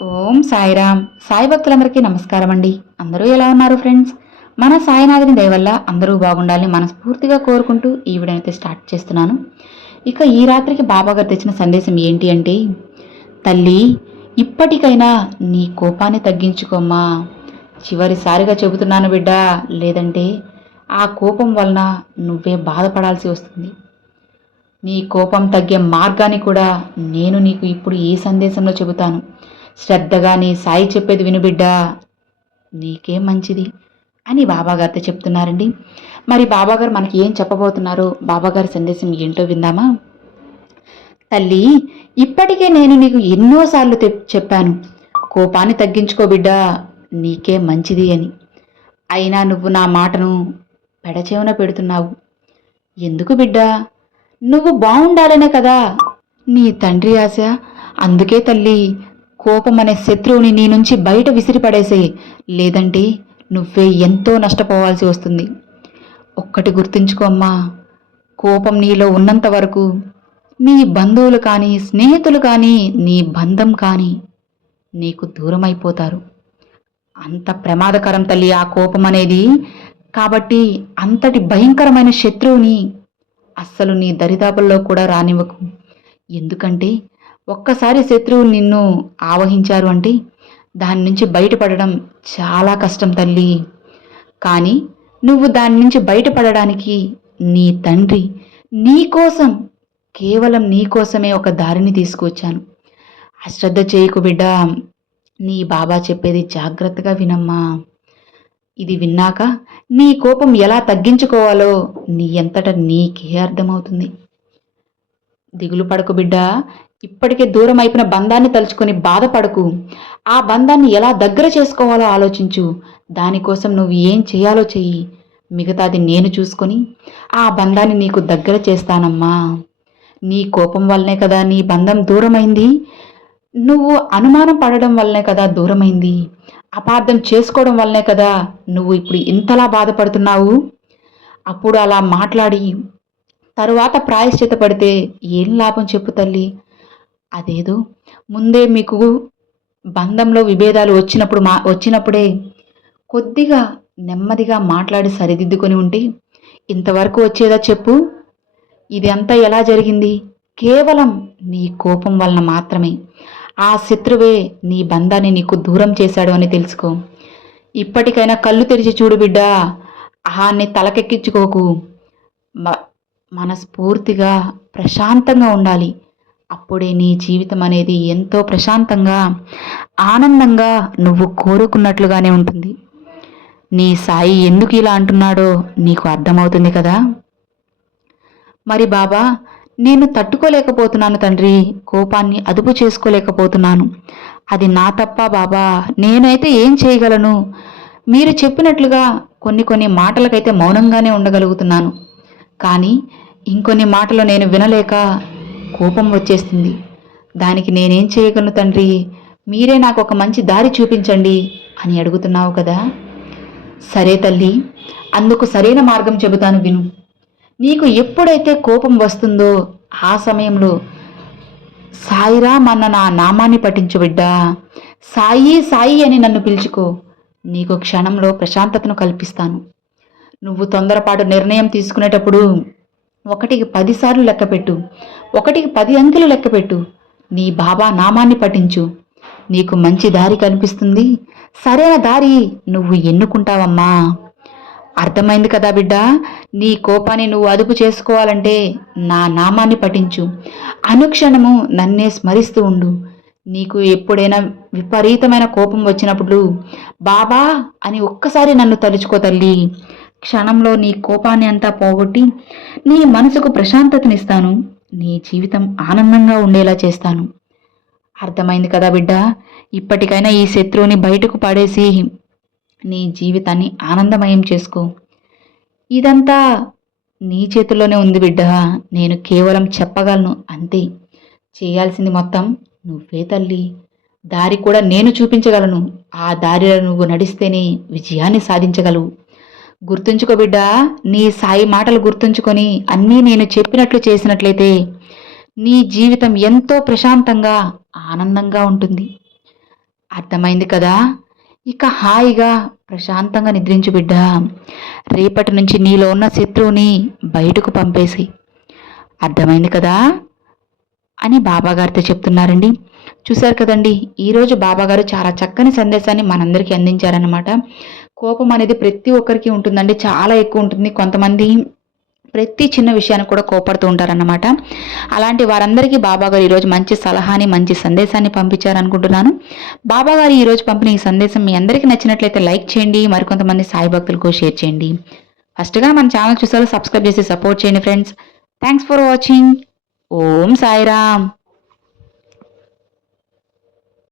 ఓం సాయిరామ్. సాయి భక్తులందరికీ నమస్కారం అండి అందరూ ఎలా ఉన్నారు ఫ్రెండ్స్? మన సాయినాథుని దయవల్ల అందరూ బాగుండాలని మనస్ఫూర్తిగా కోరుకుంటూ ఈ వీడియో అయితే స్టార్ట్ చేస్తున్నాను. ఇక ఈ రాత్రికి బాబా గారు తెచ్చిన సందేశం ఏంటి అంటే తల్లి ఇప్పటికైనా నీ కోపాన్ని తగ్గించుకోమ్మా. చివరిసారిగా చెబుతున్నాను బిడ్డ. లేదంటే ఆ కోపం వలన నువ్వే బాధపడాల్సి వస్తుంది. నీ కోపం తగ్గే మార్గాన్ని కూడా నేను నీకు ఇప్పుడు ఈ సందేశంలో చెబుతాను. శ్రద్ధగా నీ సాయి చెప్పేది విను బిడ్డా. నీకే మంచిది అని బాబాగారితో చెప్తున్నారండి. మరి బాబాగారు మనకి ఏం చెప్పబోతున్నారు? బాబాగారి సందేశం ఏంటో విందామా? తల్లి ఇప్పటికే నేను నీకు ఎన్నోసార్లు చెప్పాను. కోపాన్ని తగ్గించుకో బిడ్డా. నీకే మంచిది అని. అయినా నువ్వు నా మాటను పెడచేవన పెడుతున్నావు. ఎందుకు బిడ్డా? నువ్వు బాగుండాలనే కదా. నీ తండ్రి ఆశ. అందుకే తల్లి కోపం అనే శత్రువుని నీ నుంచి బయట విసిరిపడేసే లేదంటే నువ్వే ఎంతో నష్టపోవాల్సి వస్తుంది. ఒక్కటి గుర్తుంచుకో అమ్మా కోపం నీలో ఉన్నంత వరకు నీ బంధువులు కానీ స్నేహితులు కానీ నీ బంధం కానీ నీకు దూరం అయిపోతారు అంత ప్రమాదకరం తల్లి ఆ కోపం అనేది. కాబట్టి అంతటి భయంకరమైన శత్రువుని అస్సలు నీ దరిదాపుల్లో కూడా రానివ్వకు. ఎందుకంటే ఒక్కసారి శత్రువు నిన్ను ఆవహించారు అంటే దాని నుంచి బయటపడడం చాలా కష్టం తల్లి. కానీ నువ్వు దాని నుంచి బయటపడడానికి నీ తండ్రి నీ కోసం కేవలం నీ కోసమే ఒక దారిని తీసుకువచ్చాను. అశ్రద్ధ చేయకు బిడ్డ నీ బాబా చెప్పేది జాగ్రత్తగా వినమ్మా. ఇది విన్నాక నీ కోపం ఎలా తగ్గించుకోవాలో నీ ఎంతట నీకే అర్థమవుతుంది. దిగులు పడకు బిడ్డ ఇప్పటికే దూరం అయిపోయిన బంధాన్ని తలుచుకొని బాధపడకు. ఆ బంధాన్ని ఎలా దగ్గర చేసుకోవాలో ఆలోచించు. దానికోసం నువ్వు ఏం చేయాలో చెయ్యి. మిగతాది నేను చూసుకొని ఆ బంధాన్ని నీకు దగ్గర చేస్తానమ్మా. నీ కోపం వల్లనే కదా నీ బంధం దూరమైంది. నువ్వు అనుమానం పడడం వల్లనే కదా దూరమైంది. అపార్థం చేసుకోవడం వల్లనే కదా నువ్వు ఇప్పుడు ఇంతలా బాధపడుతున్నావు. అప్పుడు అలా మాట్లాడి తరువాత ప్రాయశ్చిత పడితే ఏం లాభం చెప్పు తల్లి. అదేదో? ముందే మీకు బంధంలో విభేదాలు వచ్చినప్పుడు మా వచ్చినప్పుడే కొద్దిగా నెమ్మదిగా మాట్లాడి సరిదిద్దుకొని ఉంటే ఇంతవరకు వచ్చేదా చెప్పు? ఇది అంతా ఎలా జరిగింది? కేవలం నీ కోపం వలన మాత్రమే. ఆ శత్రువే నీ బంధాన్ని నీకు దూరం చేశాడు అని తెలుసుకో. ఇప్పటికైనా కళ్ళు తెరిచి చూడు బిడ్డా. ఆహాన్ని తలకెక్కించుకోకు. మ- మనస్ఫూర్తిగా ప్రశాంతంగా ఉండాలి. అప్పుడే నీ జీవితం అనేది ఎంతో ప్రశాంతంగా ఆనందంగా నువ్వు కోరుకున్నట్లుగానే ఉంటుంది. నీ సాయి ఎందుకు ఇలా అంటున్నాడో నీకు అర్థమవుతుంది కదా? మరి బాబా నేను తట్టుకోలేకపోతున్నాను తండ్రి కోపాన్ని అదుపు చేసుకోలేకపోతున్నాను. అది నా తప్ప బాబా నేనైతే ఏం చేయగలను? మీరు చెప్పినట్లుగా కొన్ని కొన్ని మాటలకైతే మౌనంగానే ఉండగలుగుతున్నాను. కానీ ఇంకొన్ని మాటలు నేను వినలేక కోపం వచ్చేస్తుంది. దానికి నేనేం చేయగలను తండ్రి? మీరే నాకు ఒక మంచి దారి చూపించండి అని అడుగుతున్నావు కదా? సరే తల్లి అందుకు సరైన మార్గం చెబుతాను విను. నీకు ఎప్పుడైతే కోపం వస్తుందో ఆ సమయంలో సాయిరామ్ అన్న నా నామాన్ని పఠించు బిడ్డా. సాయి సాయి అని నన్ను పిలుచుకో. నీకు క్షణంలో ప్రశాంతతను కల్పిస్తాను. నువ్వు తొందరపాటు నిర్ణయం తీసుకునేటప్పుడు ఒకటికి పదిసార్లు లెక్కపెట్టు ఒకటికి పది అంకెలు లెక్కపెట్టు నీ బాబా నామాన్ని పఠించు. నీకు మంచి దారి కనిపిస్తుంది. సరైన దారి నువ్వు ఎన్నుకుంటావమ్మా. అర్థమైంది కదా బిడ్డ? నీ కోపాన్ని నువ్వు అదుపు చేసుకోవాలంటే నా నామాన్ని పఠించు. అనుక్షణము నన్నే స్మరిస్తూ ఉండు. నీకు ఎప్పుడైనా విపరీతమైన కోపం వచ్చినప్పుడు బాబా అని ఒక్కసారి నన్ను తలుచుకో తల్లి. క్షణంలో నీ కోపాన్ని అంతా పోగొట్టి నీ మనసుకు ప్రశాంతతనిస్తాను. నీ జీవితం ఆనందంగా ఉండేలా చేస్తాను. అర్థమైంది కదా బిడ్డ? ఇప్పటికైనా ఈ శత్రువుని బయటకు పడేసి నీ జీవితాన్ని ఆనందమయం చేసుకో. ఇదంతా నీ చేతుల్లోనే ఉంది బిడ్డ. నేను కేవలం చెప్పగలను అంతే. చేయాల్సింది మొత్తం నువ్వే తల్లి. దారి కూడా నేను చూపించగలను. ఆ దారిలో నువ్వు నడిస్తేనే విజయాన్ని సాధించగలవు. గుర్తుంచుకో బిడ్డా నీ సాయి మాటలు గుర్తుంచుకొని అన్నీ నేను చెప్పినట్లు చేసినట్లయితే నీ జీవితం ఎంతో ప్రశాంతంగా ఆనందంగా ఉంటుంది. అర్థమైంది కదా? ఇక హాయిగా ప్రశాంతంగా నిద్రించు బిడ్డా. రేపటి నుంచి నీలో ఉన్న శత్రువుని బయటకు పంపేసి అర్థమైంది కదా? అని బాబాగారితో చెప్తున్నారండి. చూశారు కదండి ఈరోజు బాబాగారు చాలా చక్కని సందేశాన్ని మనందరికీ అందించారనమాట కోపం అనేది ప్రతి ఒక్కరికి ఉంటుందండి. చాలా ఎక్కువ ఉంటుంది. కొంతమంది ప్రతి చిన్న విషయానికి కూడా కోపడుతూ ఉంటారన్నమాట. అలాంటి వారందరికీ బాబాగారు ఈరోజు మంచి సలహాని మంచి సందేశాన్ని పంపించారనుకుంటున్నాను. బాబాగారు ఈరోజు పంపిన ఈ సందేశం మీ అందరికీ నచ్చినట్లయితే లైక్ చేయండి. మరికొంతమంది సాయి భక్తులకు షేర్ చేయండి. ఫస్ట్గా మన ఛానల్ చూసారు సబ్స్క్రైబ్ చేసి సపోర్ట్ చేయండి friends. Thanks for watching. Om Sairam.